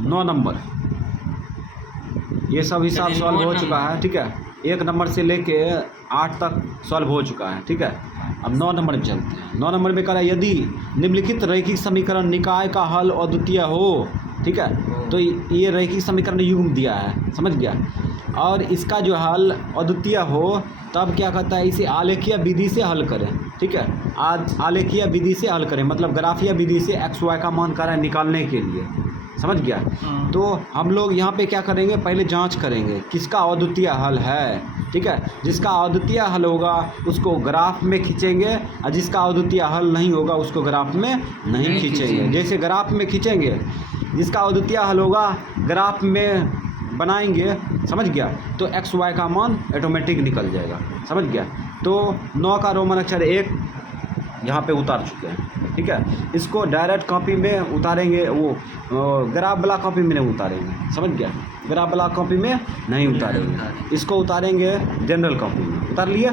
9 number ये सब हिसाब सॉल्व हो चुका है, ठीक है। 1 नंबर से लेके 8 तक सॉल्व हो चुका है, ठीक है। अब 9 नंबर में चलते हैं। 9 नंबर में कह रहा है यदि निम्नलिखित रैखिक समीकरण निकाय का हल अद्वितीय हो, ठीक है। तो ये रैखिक समीकरण युग्म दिया है, समझ गया। और इसका जो हल अद्वितीय हो तब क्या कहता है, इसे आलेखीय विधि से हल करें, ठीक है। आलेखीय विधि से हल करें मतलब ग्राफीय विधि से एक्स वाई का मान करें निकालने के लिए, समझ गया। तो हम लोग यहाँ पे क्या करेंगे, पहले जांच करेंगे किसका अद्वितीय हल है, ठीक है। जिसका अद्वितीय हल होगा उसको ग्राफ में खींचेंगे और जिसका अद्वितीय हल नहीं होगा उसको ग्राफ में नहीं खींचेंगे। जैसे ग्राफ में खींचेंगे, जिसका अद्वितीय हल होगा ग्राफ में बनाएंगे, समझ गया। तो एक्स वाई का मान ऑटोमेटिक निकल जाएगा, समझ गया। तो 9 का रोमन अक्षर 1 यहाँ पे उतार चुके हैं, ठीक है। इसको डायरेक्ट कॉपी में उतारेंगे, वो ग्राफ वाला कॉपी में नहीं उतारेंगे, समझ गया। ग्राफ वाला कॉपी में नहीं उतारेंगे, इसको उतारेंगे जनरल कॉपी में। उतार लिए।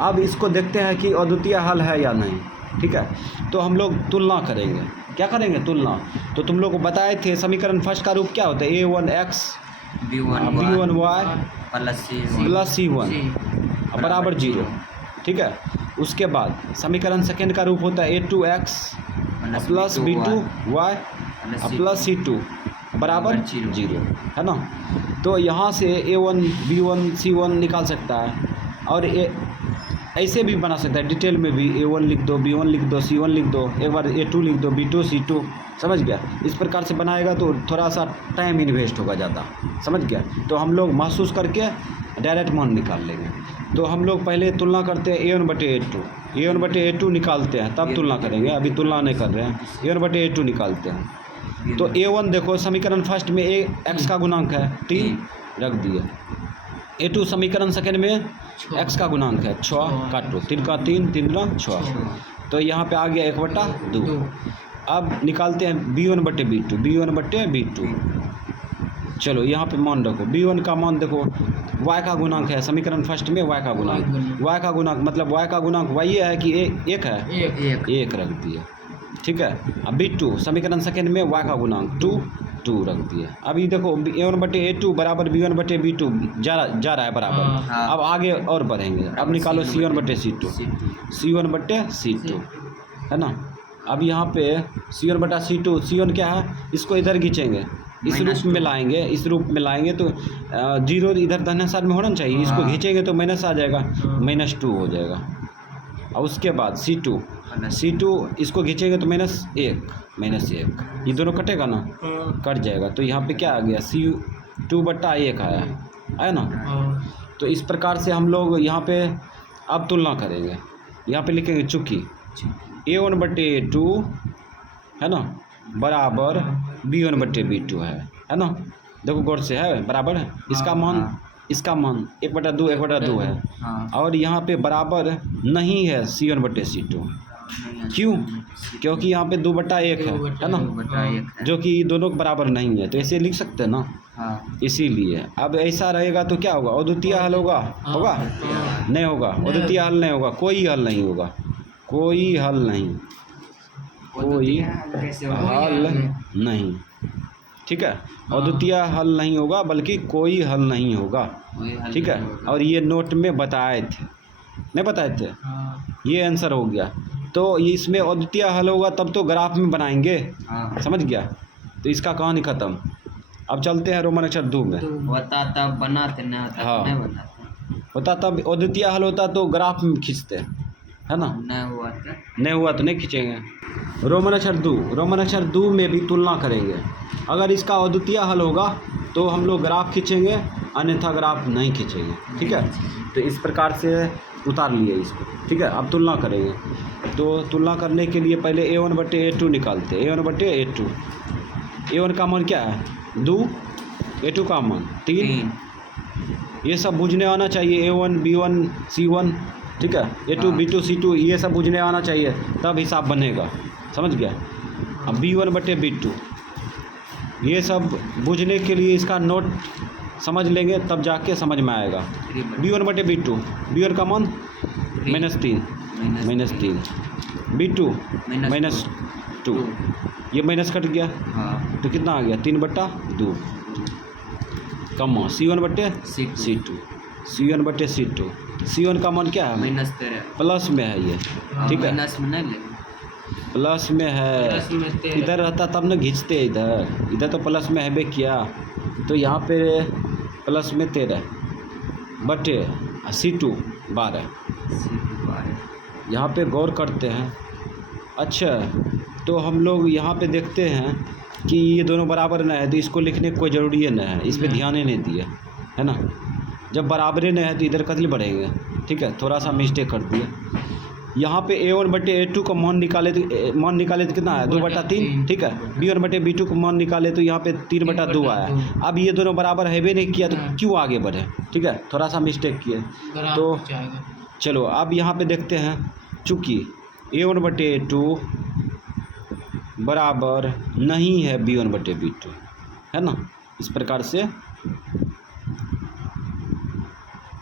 अब इसको देखते हैं कि अद्वितीय हल है या नहीं, ठीक है। तो हम लोग तुलना करेंगे। क्या करेंगे, तुलना। तो तुम लोग को बताए थे समीकरण फर्स्ट का रूप क्या होता है, A1x B1y प्लस C1 बराबर 0, ठीक है। उसके बाद समीकरण सेकेंड का रूप होता है A2x plus B2y plus C2 बराबर 0, है ना। तो यहाँ से A1 B1 C1 निकाल सकता है और ऐसे भी बना सकता है, डिटेल में भी A1 लिख दो, B1 लिख दो, C1 लिख दो, एक बार A2 लिख दो, B2 C2, समझ गया। इस प्रकार से बनाएगा तो थोड़ा सा टाइम इन्वेस्ट होगा ज़्यादा, समझ गया। तो हम लोग महसूस करके डायरेक्ट मान निकाल लेंगे। तो हम लोग पहले तुलना करते हैं A1/A2 निकालते हैं, तब तुलना करेंगे। अभी तुलना नहीं कर रहे हैं, A1/A2 निकालते हैं। तो A1 देखो समीकरण फर्स्ट में x का गुणांक है 3 रख दिए। A2 समीकरण सेकेंड में x का गुणांक है 6, काटो 3 का 3 3 का 6, तो यहाँ पे आ गया 1/2। अब निकालते हैं B1/B2। चलो यहाँ पे मान रखो, B1 का मान देखो, y का गुणांक है समीकरण फर्स्ट में, y का गुणांक मतलब y का गुणांक y है कि 1 है, 1 रख दिए, ठीक है। अब B2 समीकरण सेकेंड में y का गुणांक 2 रख दिए। अभी देखो A1/A2 बराबर B1/B2 जा रहा है बराबर। अब आगे और बढ़ेंगे, अब निकालो C1/C2, है ना। अब यहाँ पे C1/C2, C1 क्या है, इसको इधर खींचेंगे, इस रूप में लाएंगे तो 0 इधर दाहिने साइड में होना चाहिए, इसको खींचेंगे तो माइनस आ जाएगा, -2 हो जाएगा। और उसके बाद C2 इसको खींचेंगे तो -1, ये दोनों कटेगा ना, कट जाएगा। तो यहाँ पे क्या आ गया, C2/1 आया ना। तो इस प्रकार से हम लोग यहाँ पे अब तुलना करेंगे। यहाँ पे लिखेंगे चूँकि A1/A2 है ना बराबर B1/B2 है ना। देखो गौर से है बराबर है, इसका मान 1/2 है। और यहाँ पे बराबर नहीं है C1/C2, क्यों? क्योंकि यहाँ पे 2/1 है ना, जो कि दोनों बराबर नहीं है, तो ऐसे लिख सकते हैं ना, इसीलिए। अब ऐसा रहेगा तो क्या होगा, अद्वितीय हल होगा नहीं होगा, अद्वितीय हल नहीं होगा, कोई हल नहीं, ठीक है। अद्वितीय हल नहीं होगा बल्कि कोई हल नहीं होगा, ठीक है। और ये नोट में बताए थे, ये आंसर हो गया। तो इसमें अद्वितीय हल होगा तब तो ग्राफ में बनाएंगे, समझ गया। तो इसका कहानी खत्म। अब चलते हैं रोमन अक्षर 2 में। होता तब बनाते, नहीं होता तो नहीं बनाते। होता तब अद्वितीय हल होता तो ग्राफ में खींचते, है ना। नहीं हुआ तो नहीं खींचेंगे। रोमन अक्षर 2 में भी तुलना करेंगे। अगर इसका अद्वितीय हल होगा तो हम लोग ग्राफ खींचेंगे, अन्यथा ग्राफ नहीं खींचेंगे, ठीक है। तो इस प्रकार से उतार लिए इसको, ठीक है। अब तुलना करेंगे। तो तुलना करने के लिए पहले A1/A2 निकालते हैं। A1 का मान क्या है 2, A2 का मान 3। ये सब बूझने आना चाहिए, A1 B1 C1, ठीक है। A2 B2 C2 ये सब बूझने आना चाहिए, तब हिसाब बनेगा, समझ गया। अब B1/B2 ये सब बूझने के लिए इसका नोट समझ लेंगे, तब जाके समझ में आएगा। B1/B2, B1 का मान -3, B2 2। ये माइनस कट गया हाँ तो कितना आ गया 3/2 कमा C1/C2 C1/C2। C1 का मान क्या है -13 प्लस में है ये, ठीक है माइनस में नहीं लेंगे प्लस में है। प्लस में 13 इधर रहता तब न खींचते इधर तो प्लस में है बे किया, तो यहाँ पे प्लस में 13 बटे C2 12। यहाँ पे गौर करते हैं। अच्छा तो हम लोग यहाँ पे देखते हैं कि ये दोनों बराबर न है तो इसको लिखने की कोई ज़रूरी है न है, इस पर ध्यान ही नहीं दिया है ना। जब बराबरी नहीं है तो इधर कतली बढ़ेंगे, ठीक है थोड़ा सा मिस्टेक कर दिया। यहाँ पे A1/A2 का मान निकाले तो कितना है 2/3, ठीक है। B1/B2 का मान निकाले तो यहाँ पे 3/2 आया। अब ये दोनों बराबर है भी नहीं किया तो क्यों आगे बढ़े, ठीक है थोड़ा सा मिस्टेक किए। तो चलो अब यहाँ पे देखते हैं, चूँकि A1/A2 बराबर नहीं है B1/B2 है ना, इस प्रकार से।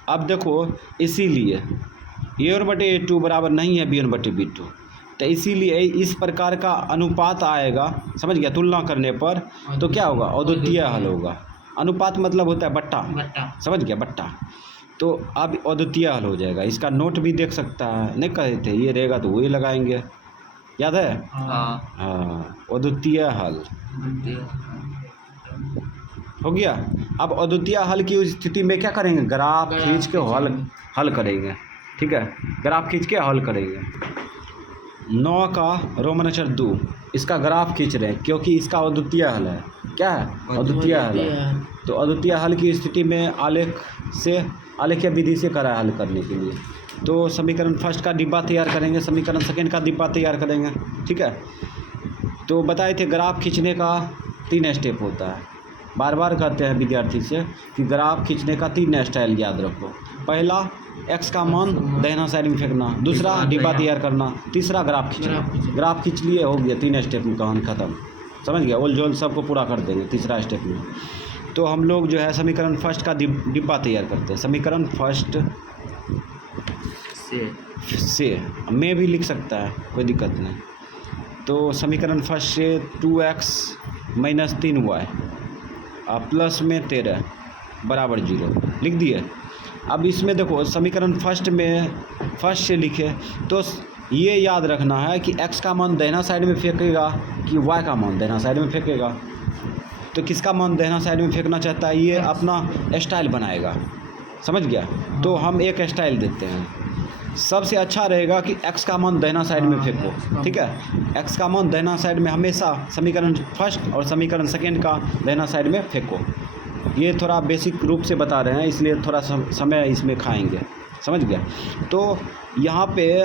अब देखो इसीलिए A1/A2 बराबर नहीं है B1/B2, तो इसीलिए इस प्रकार का अनुपात आएगा, समझ गया। तुलना करने पर तो क्या होगा अद्वितीय हल होगा। अनुपात मतलब होता है बट्टा, समझ गया बट्टा। तो अब अद्वितीय हल हो जाएगा। इसका नोट भी देख सकता है, नहीं कहे थे ये रहेगा तो वही लगाएंगे, याद है हाँ अद्वितीय हल हो गया। अब अद्वितीय हल की स्थिति में क्या करेंगे, ग्राफ खींच के हल करेंगे, ठीक है ग्राफ खींच के हल करेंगे। 9 का रोमन अक्षर 2 इसका ग्राफ खींच रहे हैं क्योंकि इसका अद्वितीय हल है। क्या है अद्वितीय हल है। तो अद्वितीय हल की स्थिति में आलेखीय विधि से करा हल करने के लिए। तो समीकरण फर्स्ट का डिब्बा तैयार करेंगे, समीकरण सेकंड का डिब्बा तैयार करेंगे, ठीक है। तो बताए थे ग्राफ खींचने का 3 स्टेप होता है। बार बार कहते हैं विद्यार्थी से कि ग्राफ खींचने का 3 स्टाइल याद रखो। पहला x का मान दाहिना साइड में फेंकना, दूसरा डिब्बा तैयार करना, तीसरा ग्राफ खींचना। ग्राफ खींच लिए हो गया 3 स्टेप में कहानी खत्म, समझ गया। ओल जोल सबको पूरा कर देंगे तीसरा स्टेप में। तो हम लोग जो है समीकरण फर्स्ट का डिब्बा तैयार करते हैं। समीकरण फर्स्ट से मैं भी लिख सकता है, कोई दिक्कत नहीं। तो समीकरण फर्स्ट से 2x माइनस 3y प्लस में 13 बराबर 0 लिख दिए। अब इसमें देखो समीकरण फर्स्ट से लिखे तो ये याद रखना है कि x का मान दाहिना साइड में फेंकेगा कि y का मान दाहिना साइड में फेंकेगा। तो किसका मान दाहिना साइड में फेंकना चाहता है, ये अपना स्टाइल बनाएगा, समझ गया। तो हम एक स्टाइल देते हैं, सबसे अच्छा रहेगा कि x का मान दाहिना साइड में फेंको, ठीक है। x का मान दाहिना साइड में हमेशा समीकरण फर्स्ट और समीकरण सेकंड का दाहिना साइड में फेंको। ये थोड़ा बेसिक रूप से बता रहे हैं इसलिए थोड़ा समय इसमें खाएंगे, समझ गया। तो यहाँ पे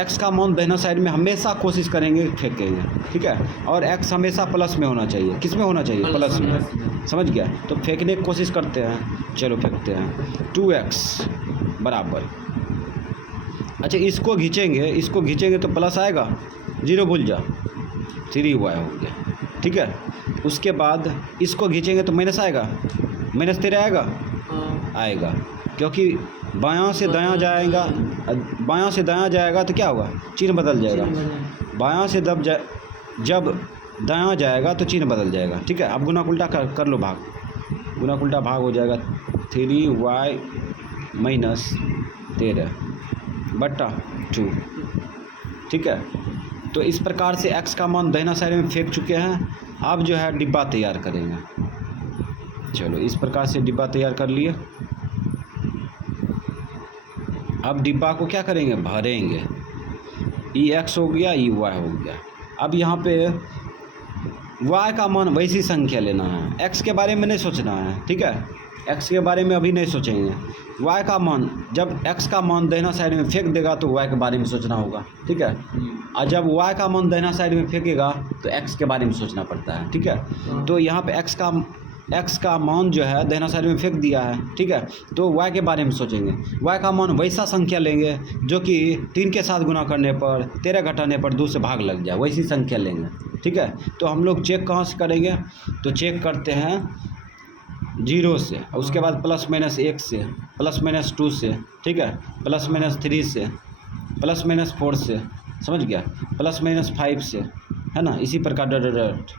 x का मान दाहिना साइड में हमेशा कोशिश करेंगे फेंकेंगे, ठीक है। और x हमेशा प्लस में होना चाहिए, किस में होना चाहिए प्लस में, समझ गया। तो फेंकने की कोशिश करते हैं, चलो फेंकते हैं। 2x बराबर, अच्छा इसको खींचेंगे तो प्लस आएगा, 0 भूल जा 3y हो गया, ठीक है। उसके बाद इसको खींचेंगे तो माइनस आएगा, -13 आएगा क्योंकि बायां से दायां जाएगा तो क्या होगा, चिन्ह बदल जाएगा। बायां से जब दायां जाएगा तो चिन्ह बदल जाएगा, ठीक है। अब गुना उल्टा कर लो, गुना उल्टा भाग हो जाएगा। 3y माइनस 13/2, ठीक है। तो इस प्रकार से x का मान दाहिना साइड में फेंक चुके हैं। अब जो है डिब्बा तैयार करेंगे। चलो इस प्रकार से डिब्बा तैयार कर लिए। अब डिब्बा को क्या करेंगे, भरेंगे। x हो गया, y हो गया। अब यहाँ पे y का मान वैसी संख्या लेना है, x के बारे में नहीं सोचना है, ठीक है। x के बारे में अभी नहीं सोचेंगे। y का मान, जब x का मान दाहिना साइड में फेंक देगा तो y के बारे में सोचना होगा, ठीक है। और जब y का मान दाहिना साइड में फेंकेगा तो x के बारे में सोचना पड़ता है, ठीक है। तो यहाँ पे x का मान जो है दाहिना साइड में फेंक दिया है, ठीक है। तो y के बारे में सोचेंगे। y का मान वैसा संख्या लेंगे जो कि 3 के साथ गुना करने पर 13 घटाने पर 2 से भाग लग जाए, वैसी संख्या लेंगे, ठीक है। तो हम लोग चेक कहाँ से करेंगे, तो चेक करते हैं 0 से, उसके बाद +-1 से, +-2 से, ठीक है, +-3 से, +-4 से, समझ गया, +-5 से, है ना, इसी प्रकार डट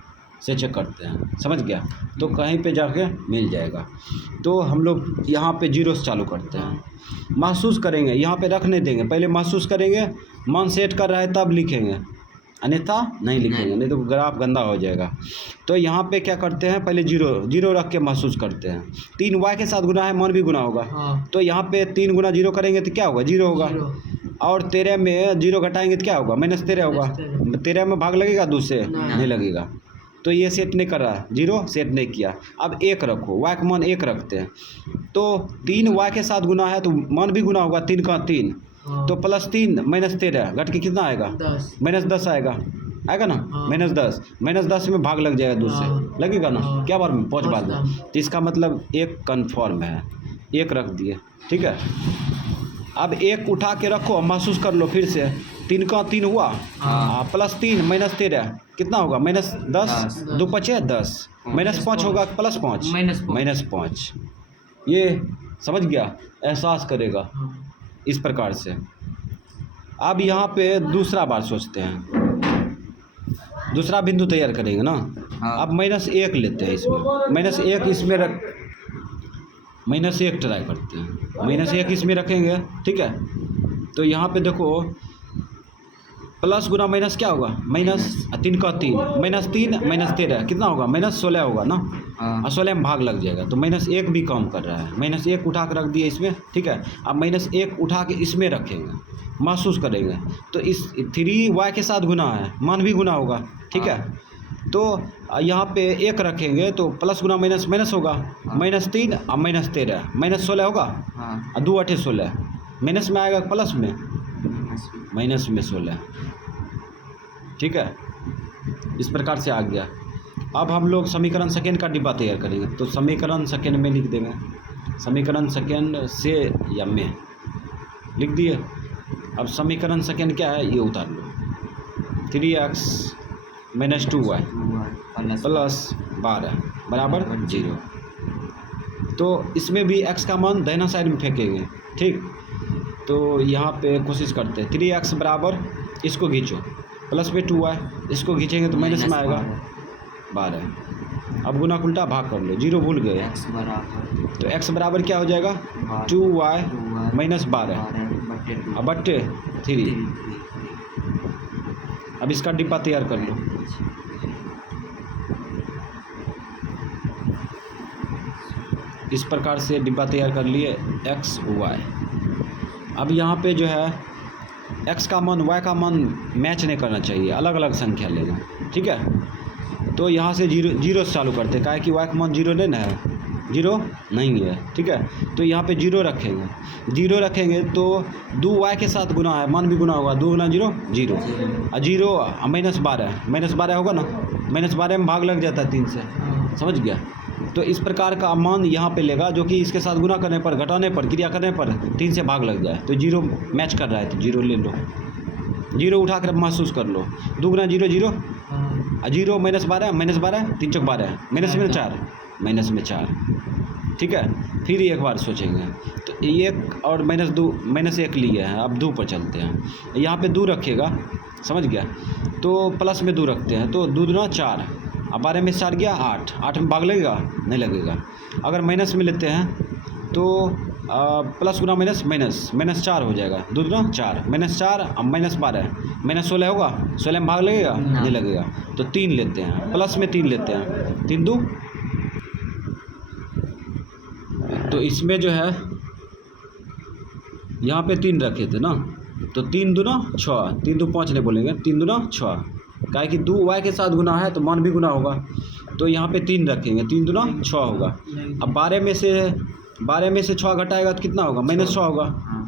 से चेक करते हैं, समझ गया। तो कहीं पे जाके मिल जाएगा। तो हम लोग यहाँ पे जीरो से चालू करते हैं, महसूस करेंगे, यहाँ पे रखने देंगे, पहले महसूस करेंगे, मन सेट कर रहा है तब लिखेंगे, अन्यथा नहीं लिखेंगे, नहीं तो ग्राफ गंदा हो जाएगा। तो यहाँ पे क्या करते हैं, पहले जीरो रख के महसूस करते हैं। 3 y के साथ गुना है, मन भी गुना होगा। तो यहाँ पे 3 गुना जीरो करेंगे तो क्या होगा, जीरो होगा। और 13 में जीरो घटाएंगे तो क्या होगा, -13 होगा। 13 में भाग लगेगा 2 से, नहीं लगेगा। तो ये सेट नहीं कर रहा, जीरो सेट नहीं किया। अब 1 रखो, y का मान 1 रखते हैं। तो 3 y के साथ गुना है तो मान भी गुना होगा, 3 का 3, तो +3 -13 घट के कितना आएगा, -10 आएगा ना, -10 में भाग लग जाएगा 2 से, लगेगा ना, क्या बार में 5 बार में। तो इसका मतलब 1 कन्फर्म है, 1 रख दिए, ठीक है। अब 1 उठा के रखो, महसूस कर लो फिर से, 3 का 3 हुआ, +3 -13 कितना होगा, -10, 2 × 5 10, -5 होगा +5 -5। ये समझ गया, एहसास करेगा इस प्रकार से। अब यहाँ पे दूसरा बार सोचते हैं, दूसरा बिंदु तैयार करेंगे ना। अब -1 लेते हैं इसमें, -1 इसमें रख, -1 ट्राई करते हैं, -1 इसमें रखेंगे, ठीक है। तो यहाँ पे देखो, प्लस गुना माइनस क्या होगा, -3 का 3, -3 -13 कितना होगा, -16 होगा ना। और 16 में भाग लग जाएगा, तो -1 भी काम कर रहा है। -1 उठा के रख दिए इसमें, ठीक है। अब -1 उठा के इसमें रखेंगे, महसूस करेंगे, तो इस 3y के साथ गुना है, मान भी गुना होगा, ठीक है। तो यहाँ पे 1 रखेंगे तो प्लस गुना माइनस माइनस होगा, -3 और -13, -16 होगा, और 2 8 16, माइनस में आएगा प्लस में, माइनस में 16, ठीक है। इस प्रकार से आ गया। अब हम लोग समीकरण सेकेंड का डिब्बा तैयार करेंगे। तो समीकरण सेकेंड में लिख देंगे, समीकरण सेकेंड से या में लिख दिए। अब समीकरण सेकेंड क्या है, ये उतार लो, 3x - 2y + 12 बराबर 0। तो इसमें भी x का मान दाहिना साइड में फेंकेंगे, ठीक। तो यहाँ पे कोशिश करते हैं, 3x बराबर, इसको खींचो, प्लस में 2y, इसको खींचेंगे तो माइनस में आएगा 12। अब गुना उल्टा भाग कर लो, 0 भूल गए, तो x बराबर क्या हो जाएगा, 2y - 12 अब बट्टे 3। अब इसका डिब्बा तैयार कर लो। इस प्रकार से डिब्बा तैयार कर लिए, x y। अब यहाँ पे जो है x का मान y का मान मैच नहीं करना चाहिए, अलग अलग संख्या लेना, ठीक है। तो यहाँ से जीरो से चालू करते हैं, क्या है कि y का मान 0 नहीं है, 0 नहीं है, ठीक है। तो यहाँ पे 0 रखेंगे, 0 रखेंगे तो 2y के साथ गुना है, मान भी गुना होगा, 2 × 0 0, और 0 -12 होगा ना, -12 में भाग लग जाता है 3 से, समझ गया। तो इस प्रकार का मान यहाँ पे लेगा, जो कि इसके साथ गुना करने पर, घटाने पर, क्रिया करने पर 3 से भाग लग जाए, तो 0 मैच कर रहा है, तो 0 ले लो, 0 उठा कर महसूस कर लो, 2 × 0 0, और 0 -12 3 × 12 -4 -4, ठीक है। फिर एक बार सोचेंगे, तो 1 और -1 लिए हैं, अब 2 पर चलते हैं। यहाँ पे 2 रखेगा, समझ गया। तो प्लस में 2 रखते हैं, तो 2 दूना 4, अब 12 में 4 गया 8 में भाग लगेगा, नहीं लगेगा। अगर माइनस में लेते हैं तो प्लस गुना माइनस -4 हो जाएगा, 2 दूना 4 -4 अब -12 -16 होगा, 16 में भाग लगेगा, नहीं लगेगा। तो 3 लेते हैं, प्लस में 3 लेते हैं, 3 2। तो इसमें जो है यहाँ पे 3 रखे थे ना, तो 3 दूना 6, 3 2 5 नहीं बोलेंगे, 3 दूना 6, क्या है कि 2y के साथ गुना है तो मान भी गुना होगा, तो यहाँ पे 3 रखेंगे, 3 दूना 6 होगा। अब 12 में से 6 घटाएगा तो कितना होगा, -6 होगा,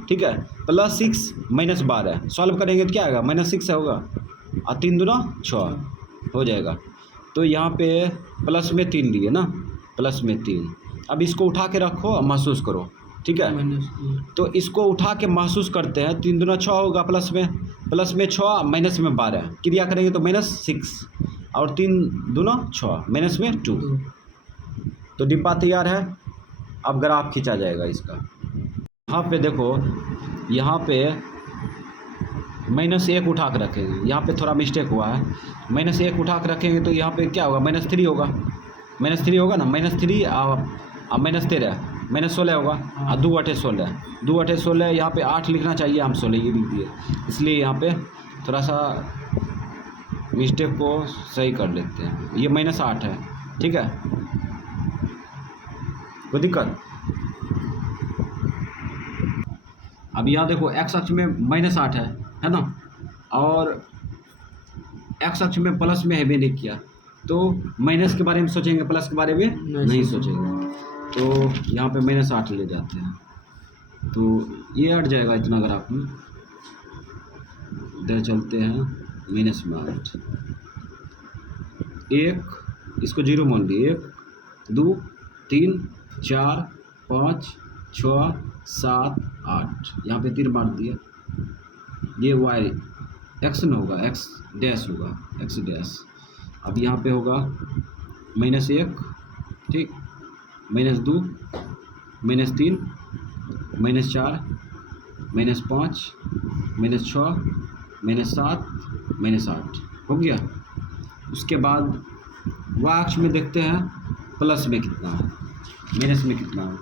ठीक है। +6 -12 सॉल्व करेंगे तो क्या आएगा, -6 होगा, और 3 दूना 6 हो जाएगा। तो यहाँ पे प्लस में 3 लिए ना, प्लस में 3। अब इसको उठा के रखो और महसूस करो, ठीक है। तो इसको उठा के महसूस करते हैं, 3 दूना 6 होगा, प्लस में 6 माइनस में 12 क्रिया करेंगे तो -6, और 3 दूना 6 माइनस में 2। तो डिब्बा तैयार है। अब ग्राफ खींचा जाएगा इसका। यहाँ पे देखो, यहाँ पे -1 उठा के रखेंगे, यहाँ पे थोड़ा मिस्टेक हुआ है। -1 उठा के रखेंगे तो यहाँ पे क्या होगा, -3 होगा, -3 होगा ना, -3 और -13 -16 होगा, और 2 8 16, 2 8 16, यहाँ पे 8 लिखना चाहिए, हम 16 ये लिख दिए, इसलिए यहाँ पे थोड़ा सा मिस्टेक को सही कर लेते हैं। ये -8 है, ठीक है, कोई दिक्कत। अब यहाँ देखो x अक्ष में -8 है ना, और x अक्ष में प्लस में है नहीं किया, तो माइनस के बारे में सोचेंगे, प्लस के बारे में नहीं सोचेंगे। तो यहाँ पे -8 ले जाते हैं, तो ये हट जाएगा इतना ग्राफ में। इधर चलते हैं -8, 1 इसको 0 मान लिए, 1 2 3 4 5 6 7 8, यहाँ पे 3 मार दिए। ये y x न होगा, x डैश होगा, x डैश। अब यहाँ पे होगा -1, ठीक, -2 -3 -4 -5 -6 -7 -8 हो गया। उसके बाद y अक्ष में देखते हैं प्लस में कितना है, माइनस में कितना है।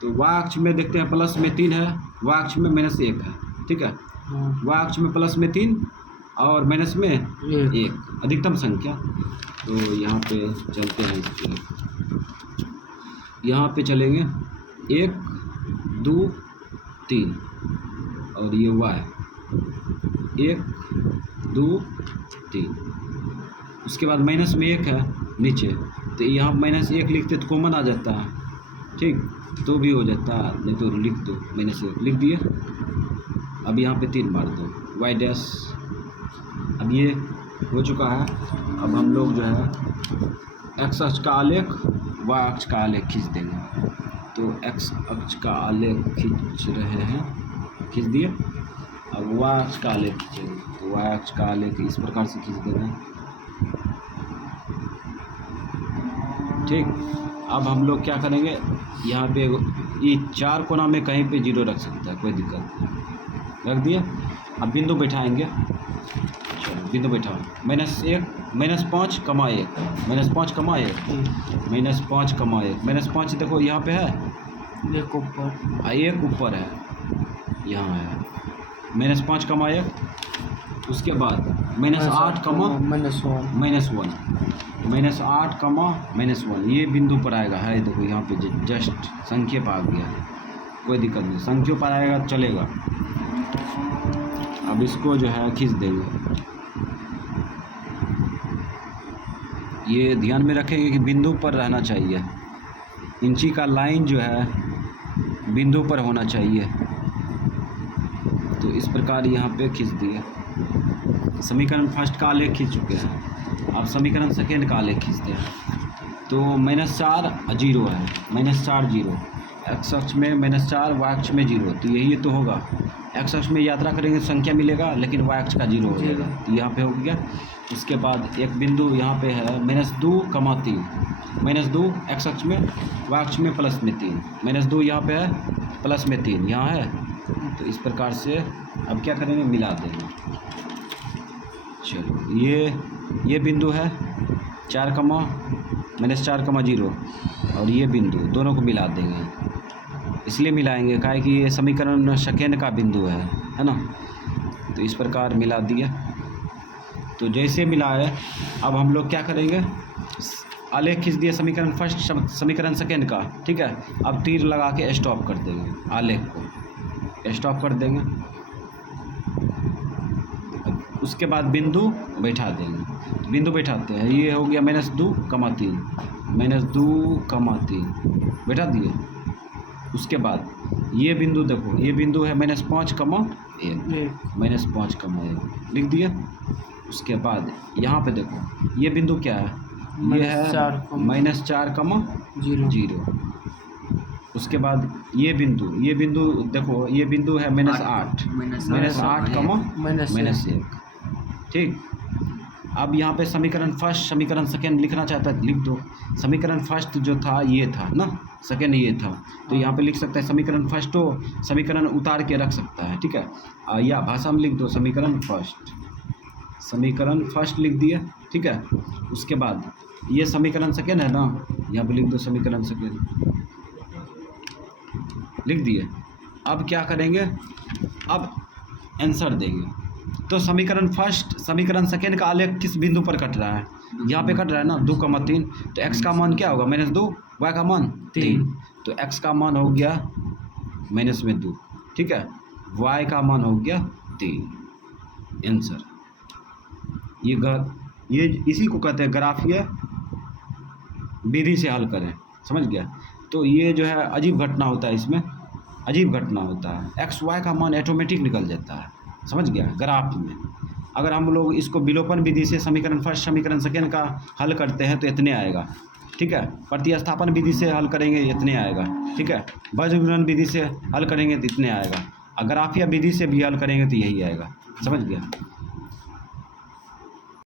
तो y अक्ष में देखते हैं प्लस में 3 है, y अक्ष में -1 है, ठीक है। y अक्ष में प्लस में 3 और माइनस में 1 अधिकतम संख्या। तो यहाँ पे चलते हैं, इसके यहाँ पे चलेंगे 1 2 3 और ये y 1 2 3। उसके बाद माइनस में 1 है नीचे, तो यहाँ -1 लिखते तो कॉमन आ जाता है, ठीक, तो भी हो जाता है, नहीं तो लिख दो -1 लिख दिए। अब यहाँ पे 3 मार दो, y डैश। अब ये हो चुका है। अब हम लोग जो है x अक्ष का आलेख y अक्ष का आलेख खींच देंगे। तो x अक्ष का आलेख खींच रहे हैं, खींच दिए। अब y अक्ष का आलेख खींचेंगे, तो y अक्ष का आलेख इस प्रकार से खींच देंगे, ठीक। अब हम लोग क्या करेंगे, यहाँ पे ये 4 कोना में कहीं पे 0 रख सकता है, कोई दिक्कत नहीं, रख दिया। अब बिंदु बैठाएंगे, चलो बिंदु बैठाओ, -1 -5, -1 -5, -5 देखो यहाँ पे है, एक ऊपर, एक ऊपर है, यहाँ है -5, -1। उसके बाद -8, -1, ये बिंदु पर आएगा, है देखो यहाँ पे जस्ट संख्या पर आ गया, कोई दिक्कत नहीं, संख्या पर आएगा चलेगा। अब इसको जो है खींच देंगे। ये ध्यान में रखेंगे कि बिंदु पर रहना चाहिए, इंची का लाइन जो है बिंदु पर होना चाहिए। तो इस प्रकार यहाँ पे खींच दिए। समीकरण फर्स्ट का आलेख खींच चुके हैं, अब समीकरण सेकेंड का आलेख खींचते हैं। तो -4 0 है, -4 0, x अक्ष में -4, y अक्ष में 0, तो यही तो होगा। x अक्ष में यात्रा करेंगे संख्या मिलेगा, लेकिन y अक्ष का 0 हो जाएगा, तो यहाँ पे हो गया। इसके बाद एक बिंदु यहाँ पे है -2, 3, -2 x अक्ष में, y अक्ष में +3, -2 यहाँ पे है, +3 यहाँ है। तो इस प्रकार से अब क्या करेंगे, मिला देंगे। चलो ये बिंदु है 4, -4, 0, और ये बिंदु दोनों को मिला देंगे। इसलिए मिलाएंगे काहे कि ये समीकरण सेकेंड का बिंदु है ना। तो इस प्रकार मिला दिया। तो जैसे मिलाए, अब हम लोग क्या करेंगे, आलेख खींच दिए समीकरण फर्स्ट, समीकरण सेकेंड का, ठीक है। अब तीर लगा के स्टॉप कर देंगे, आलेख को स्टॉप कर देंगे। उसके बाद बिंदु बैठा देंगे, बिंदु बैठाते हैं। ये हो गया -2, 3, -2, 3 बैठा दिए। उसके बाद ये बिंदु देखो, ये बिंदु है -5, 1, -5, 1 लिख दिए। उसके बाद यहाँ पे देखो ये बिंदु क्या है, ये है -4, 0। उसके बाद ये बिंदु देखो, ये बिंदु है -8, -8, -1, ठीक। अब यहाँ पे समीकरण फर्स्ट समीकरण सेकेंड लिखना चाहता है लिख दो। समीकरण फर्स्ट जो था ये था ना, सेकेंड ये था, तो यहाँ पे लिख सकता है समीकरण फर्स्ट हो, समीकरण उतार के रख सकता है, ठीक है। या भाषा में लिख दो समीकरण फर्स्ट लिख दिए, ठीक है। उसके बाद ये समीकरण सेकेंड है ना, यहाँ पे लिख दो समीकरण सेकेंड, लिख दिए। अब क्या करेंगे, अब आंसर देंगे। तो समीकरण फर्स्ट समीकरण सेकेंड का आलेख किस बिंदु पर कट रहा है, यहाँ पे कट रहा है ना 2,3, तो x का मान क्या होगा -2, y का मान 3, तो x का मान हो गया -2, ठीक है, y का मान हो गया 3, आंसर। ये इसी को कहते हैं ग्राफीय विधि से हल करें, समझ गया। तो ये जो है अजीब घटना होता है, इसमें अजीब घटना होता है, x y का मान ऑटोमेटिक निकल जाता है, समझ गया। ग्राफ में अगर हम लोग इसको विलोपन विधि से समीकरण फर्स्ट समीकरण सेकेंड का हल करते हैं तो इतने आएगा, ठीक है। प्रतिस्थापन विधि से हल करेंगे इतने आएगा, ठीक है। बीजगणित विधि से हल करेंगे तो इतने आएगा, और ग्राफीय विधि से भी हल करेंगे तो यही आएगा, समझ गया।